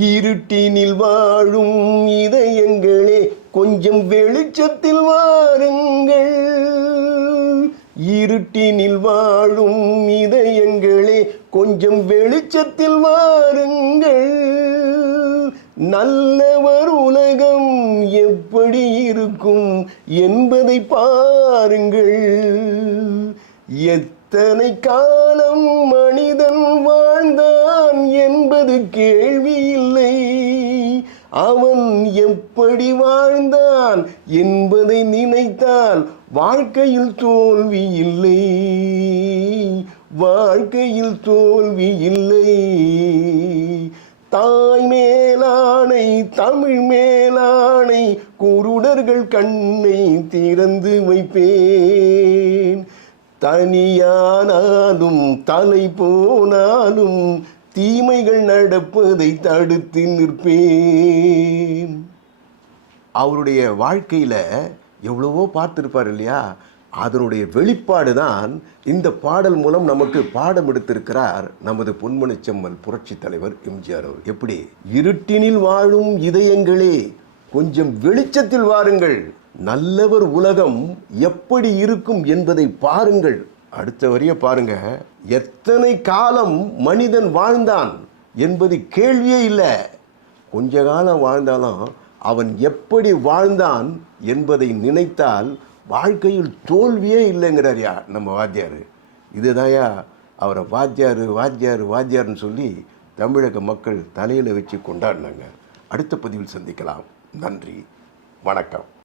இருட்டினில் வாழும் இதயங்களே கொஞ்சம் வெளிச்சத்தில் வாருங்கள். இருட்டினில் வாழும் இதயங்களே கொஞ்சம் வெளிச்சத்தில் வாருங்கள். நல்லவர் உலகம் எப்படி இருக்கும் என்பதை பாருங்கள். எத்தனை காலம் மனிதன் வாழ்ந்தான் என்பது கேள்வி அவன் எப்படி வாழ்ந்தான் என்பதை நினைத்தால் வாழ்க்கையில் தோல்வி இல்லை. வாழ்க்கையில் தோல்வி இல்லை. தாய் மேலானை தமிழ் மேலானை குருடர்கள் கண்ணை திறந்து வைப்பேன். தனியானாலும் தலை போனாலும் தீமைகள் நடப்பதை தடுத்து நிற்பேன். அவருடைய வாழ்க்கையில் எவ்வளவோ பார்த்துருப்பார் இல்லையா? அதனுடைய வெளிப்பாடு தான் இந்த பாடல் மூலம் நமக்கு பாடம் எடுத்திருக்கிறார் நமது பொன்மனி செம்மல் புரட்சி தலைவர் எம்ஜிஆர் அவர் எப்படி? இருட்டினில் வாழும் இதயங்களே கொஞ்சம் வெளிச்சத்தில் வாருங்கள். நல்லவர் உலகம் எப்படி இருக்கும் என்பதை பாருங்கள். அடுத்த வரிய பாருங்க. எத்தனை காலம் மனிதன் வாழ்ந்தான் என்பது கேள்வியே இல்லை. கொஞ்ச காலம் வாழ்ந்தாலும் அவன் எப்படி வாழ்ந்தான் என்பதை நினைத்தால் வாழ்க்கையில் தோல்வியே இல்லைங்கிறார்யா நம்ம வாத்தியார். இதுதாயா அவரை வாத்தியார் வாத்தியார் வாத்தியார்னு சொல்லி தமிழக மக்கள் தலையில் வச்சு கொண்டாடினாங்க. அடுத்த பதிவில் சந்திக்கலாம். நன்றி. வணக்கம்.